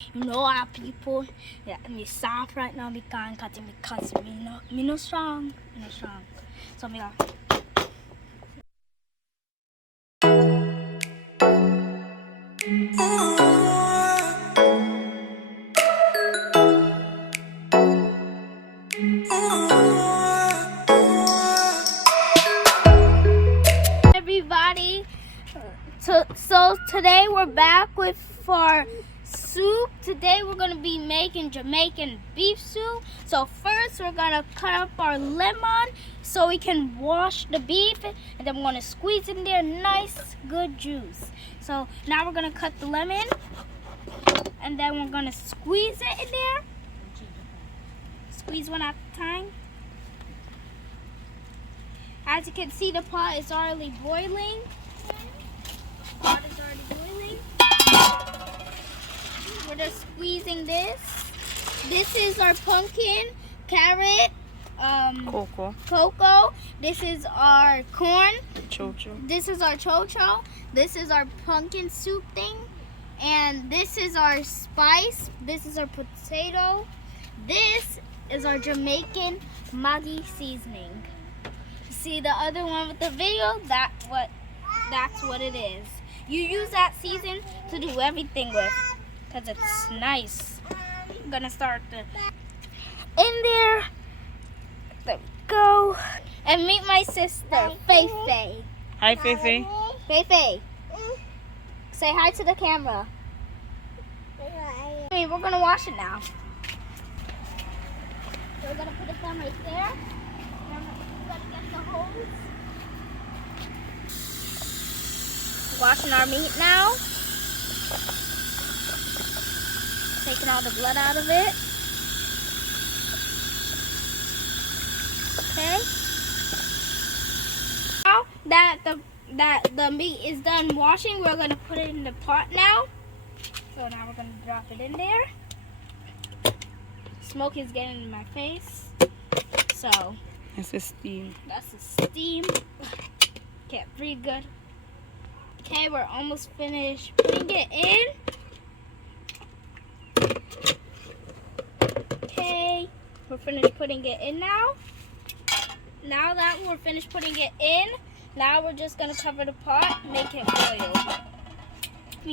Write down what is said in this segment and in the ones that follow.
You know our people, yeah, me soft right now because me no strong, So me like, everybody. So today we're back with for soup. Today we're gonna be making Jamaican beef soup. So first we're gonna cut up our lemon so we can wash the beef, and then we're gonna squeeze in there nice good juice. So now we're gonna cut the lemon, and then we're gonna squeeze it in there. Squeeze one at a time. As you can see, the pot is already boiling. Pot is already boiling. We're just squeezing this. This is our pumpkin, carrot, cocoa. This is our corn. Chocho. This is our chocho. This is our pumpkin soup thing. And this is our spice. This is our potato. This is our Jamaican Maggi seasoning. See the other one with the video? That's what it is. You use that season to do everything with, because it's nice. I'm gonna start in there. There we go. And meet my sister, Feifei. Hi, Feifei. Feifei. Say hi to the camera. We're gonna wash it now. So we're gonna put it down right there. We're gonna get the hose. Washing our meat now. Taking all the blood out of it. Okay. Now that the meat is done washing, we're gonna put it in the pot now. So now we're gonna drop it in there. Smoke is getting in my face. So That's the steam. that's the steam. Okay, pretty good. Okay, we're almost finished putting it in. Okay, we're finished putting it in now. Now that we're finished putting it in, now we're just gonna cover the pot, make it boil.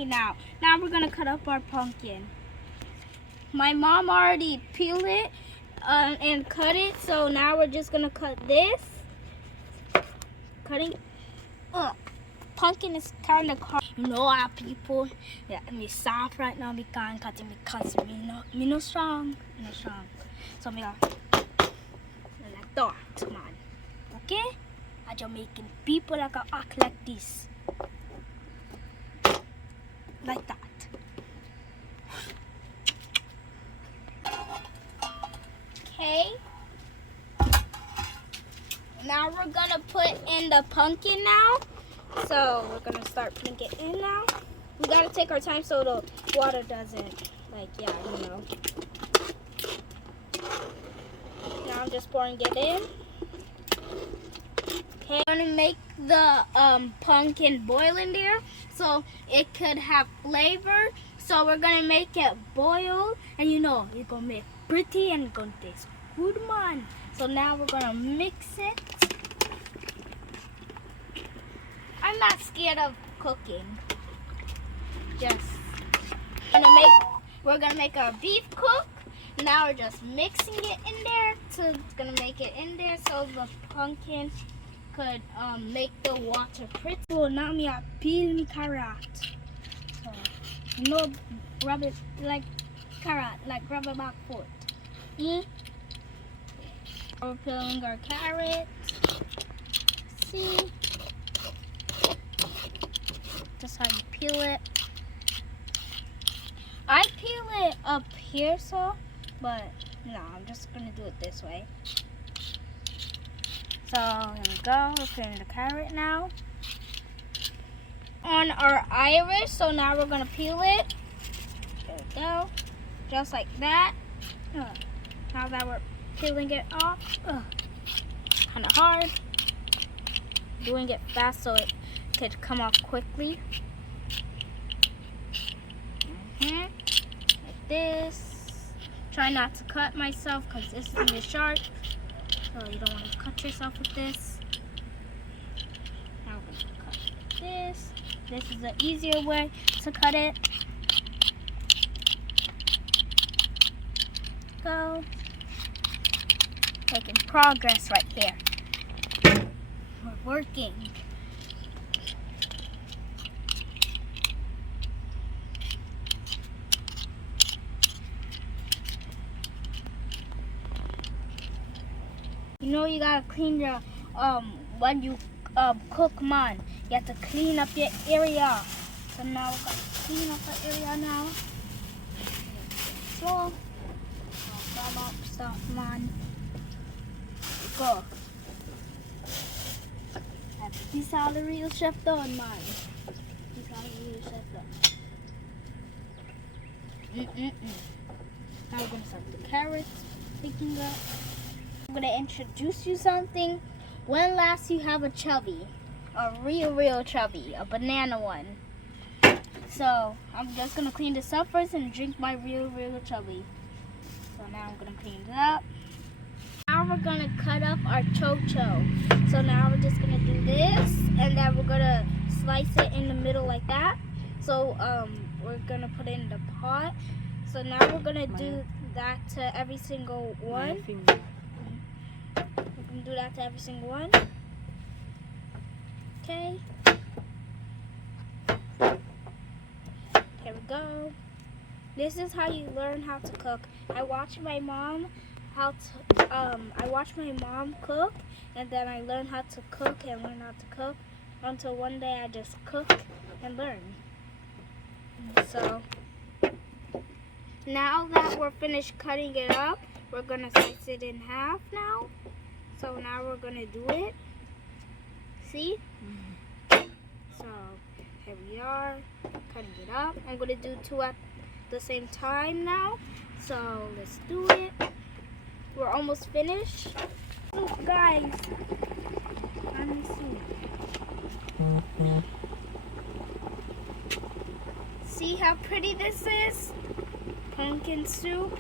Now we're gonna cut up our pumpkin. My mom already peeled it and cut it, so now we're just gonna cut this. Cutting. Pumpkin is kind of hard. You know our people, yeah, me soft right now because me no strong, So me like that, man. Okay? A Jamaican people like act like this, like that. Okay. Now we're gonna put in the pumpkin now. So we're gonna start putting it in now. We gotta take our time so the water doesn't, Now I'm just pouring it in. Okay, I'm gonna make the pumpkin boil in there so it could have flavor. So we're gonna make it boil, and it's gonna make pretty and it's gonna taste good, man. So now we're gonna mix it. I'm not scared of cooking. We're gonna make our beef cook. Now we're just mixing it in there. So it's gonna make it in there so the pumpkin could make the water pretty. So now me I peel me carrot. So rub it like carrot, like rub it back foot. We're peeling our carrot. See? That's how you peel it. I peel it up here, but no, I'm just gonna do it this way. So here we go. We're peeling the carrot now. On our iris, so now we're gonna peel it. There we go. Just like that. Now that we're peeling it off, kind of hard. Doing it fast so it could come off quickly. Like this. Try not to cut myself because this thing is sharp. So you don't want to cut yourself with this. Now we're going to cut this. This is the easier way to cut it. Go. Making progress right here. We're working. You know you gotta clean your when you cook man. You have to clean up your area. So now we're gonna clean up the area now. So grab up stuff, man. Go. This is how the real chef done, man. This is how the real chef done. Now we're gonna start the carrots picking up. I'm gonna introduce you something. When last you have a chubby, a real chubby, a banana one. So I'm just gonna clean this up first and drink my real chubby. So now I'm gonna clean it up. Now we're gonna cut up our chocho. So now we're just gonna do this, and then we're gonna slice it in the middle like that. So we're gonna put it in the pot. So now we're gonna do that to every single one. We can do that to every single one. Okay. Here we go. This is how you learn how to cook. I watched my mom cook, and then I learned how to cook and learn how to cook until one day I just cook and learn. So now that we're finished cutting it up, we're gonna slice it in half now. So now we're gonna do it. See? So here we are, cutting it up. I'm gonna do two at the same time now. So let's do it. We're almost finished. Soup, guys. Let me see. See how pretty this is? Pumpkin soup.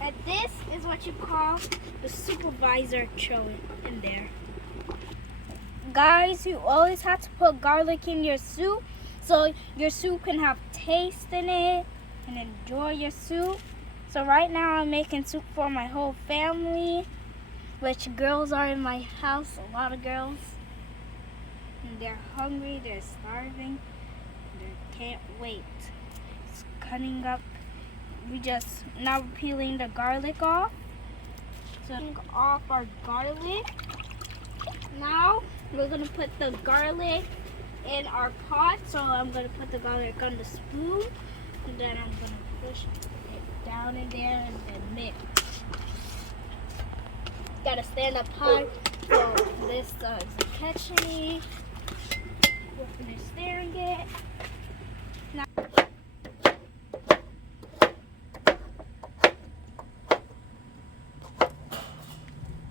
And this is what you call the supervisor chilling in there. Guys, you always have to put garlic in your soup so your soup can have taste in it and enjoy your soup. So right now I'm making soup for my whole family, which girls are in my house, a lot of girls. And they're hungry, they're starving, they can't wait. It's cutting up. Now we're peeling the garlic off. So off our garlic. Now we're gonna put the garlic in our pot. So I'm gonna put the garlic on the spoon, and then I'm gonna push it down in there and then mix. Gotta stand up high so this doesn't catch me. We're finished stirring it.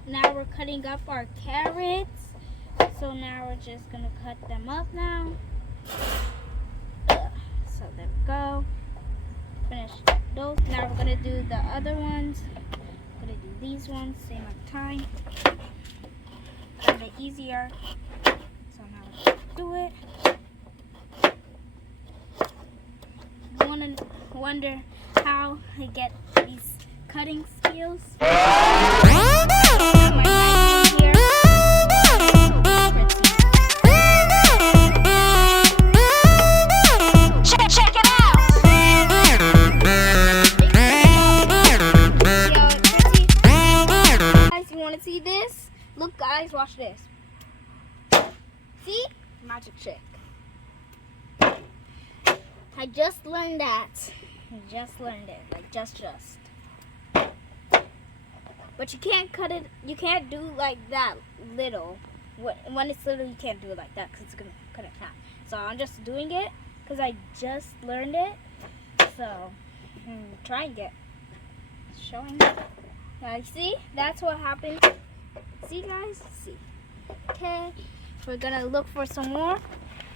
Now we're cutting up our carrots. So now we're just gonna cut them up now. So there we go. Finish those. Now we're gonna do the other ones. Gonna do these ones same time. Kind of easier. So now let's do it. You wanna wonder how I get these cutting skills? Look guys, watch this. See? Magic trick. I just learned that. I just learned it. Like just. But you can't cut it, you can't do like that little. When it's little, you can't do it like that because it's going to cut it in half. So I'm just doing it because I just learned it. So, trying it. Showing it. Now, see? That's what happened. See, guys? See. Okay. We're going to look for some more.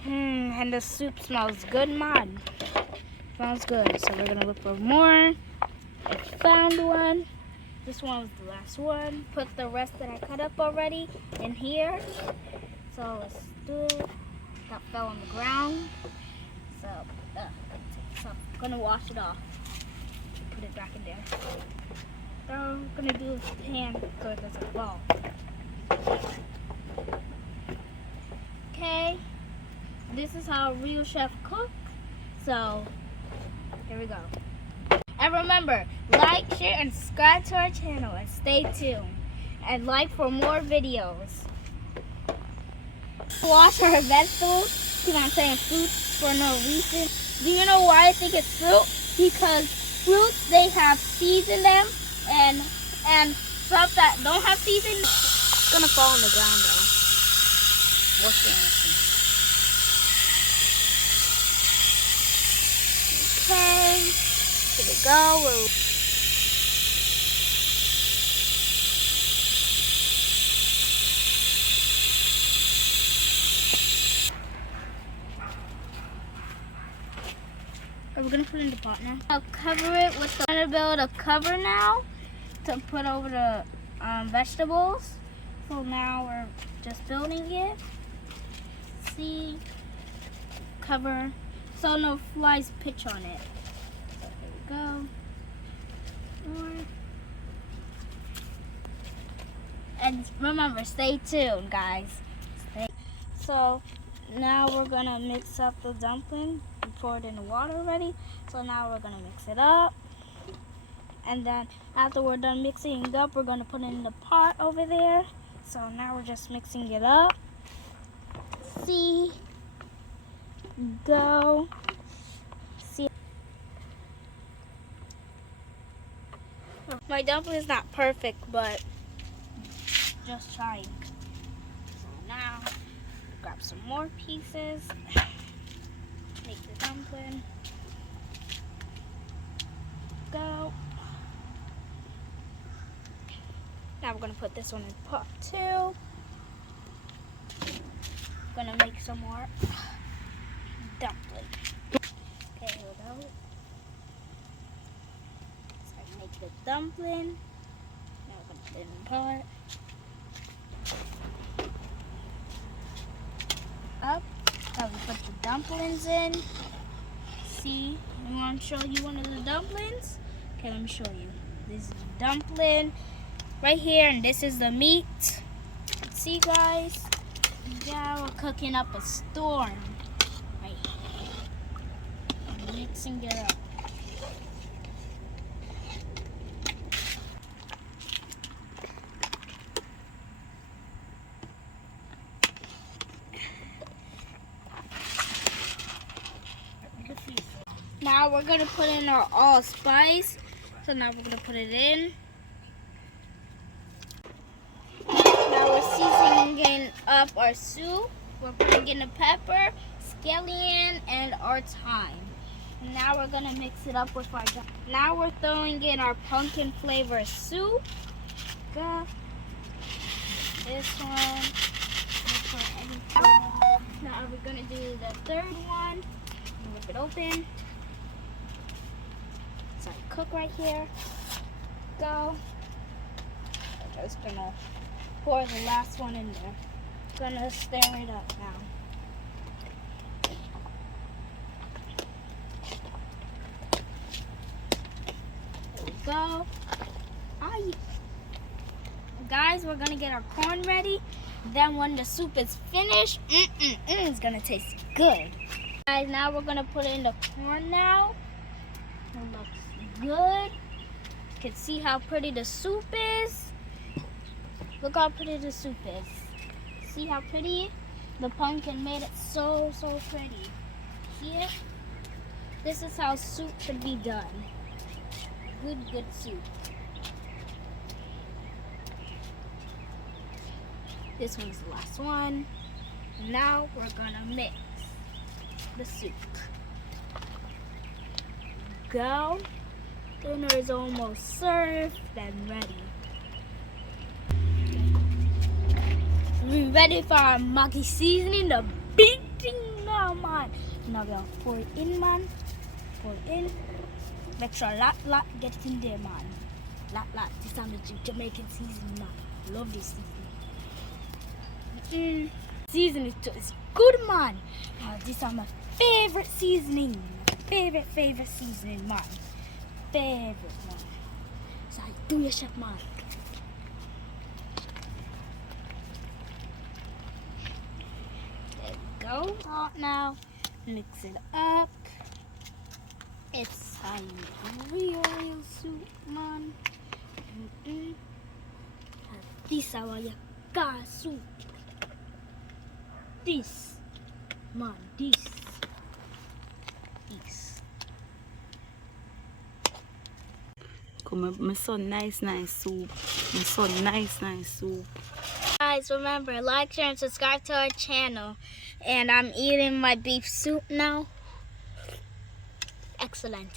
And the soup smells good, man. smells good. So we're gonna look for more. I found one. This one was the last one. Put the rest that I cut up already in here. So let's do it. That fell on the ground. So, I'm gonna wash it off. Put it back in there. So I'm gonna do this pan so it doesn't fall. Okay. This is how a real chef cooks. So, here we go. And remember, like, share, and subscribe to our channel, and stay tuned. And like for more videos. Wash our vegetables. Keep on saying fruits for no reason. Do you know why I think it's fruit? Because fruits, they have seeds in them, and stuff that don't have seeds in them, it's gonna fall on the ground though. What's the answer? Okay, here we go. We're gonna put it in the pot now. I'll cover it with the. I'm gonna build a cover now to put over the vegetables. So now we're just building it. See, cover, so no flies pitch on it. So here we go. More. And remember, stay tuned, guys. So now we're gonna mix up the dumpling. We poured in the water already. So now we're gonna mix it up. And then after we're done mixing it up, we're gonna put it in the pot over there. So now we're just mixing it up. See, go, see. My dumpling is not perfect, but just trying. So now, grab some more pieces. Make the dumpling. Go. Now we're gonna put this one in pot 2. Gonna make some more dumpling. Okay, here we go. So I make the dumpling. Now we're gonna put it in the pot. Up. Now we put the dumplings in. See, I want to show you one of the dumplings. Okay, let me show you. This is the dumpling right here, and this is the meat. See, guys? Yeah, we're cooking up a storm right here. I'm mixing it up. Now we're gonna put in our allspice. So now we're gonna put it in. Now we're seasoning up our soup. We're putting in the pepper, scallion, and our thyme. And now we're gonna mix it up with our. Now we're throwing in our pumpkin flavor soup. Go. This one. Now we're gonna do the third one. Rip it open. So I cook right here. Go. I'm just gonna pour the last one in there. Gonna stir it up now. There we go. Guys, we're gonna get our corn ready. Then when the soup is finished, it's gonna taste good. Guys, now we're gonna put in the corn now. It looks good. You can see how pretty the soup is. Look how pretty the soup is. See how pretty? The pumpkin made it so pretty. See it? This is how soup should be done. Good soup. This one's the last one. Now we're gonna mix the soup. Go. Dinner is almost served and ready. We're ready for our Maggi seasoning, the big thing now, man. Now we'll pour it in, man. pour it in. Make sure lot get it in there, man. Lot. This time the Jamaican seasoning, man. Love this seasoning. Seasoning is good, man. This is my favorite seasoning. Favorite seasoning, man. Favorite, man. So do your chef, man. There we go. Salt now. Mix it up. It's a real soup, man. This is our car soup. This, man, this. Come, my son, nice soup. My son, nice soup. Guys, remember, like, share, and subscribe to our channel. And I'm eating my beef soup now. Excellent.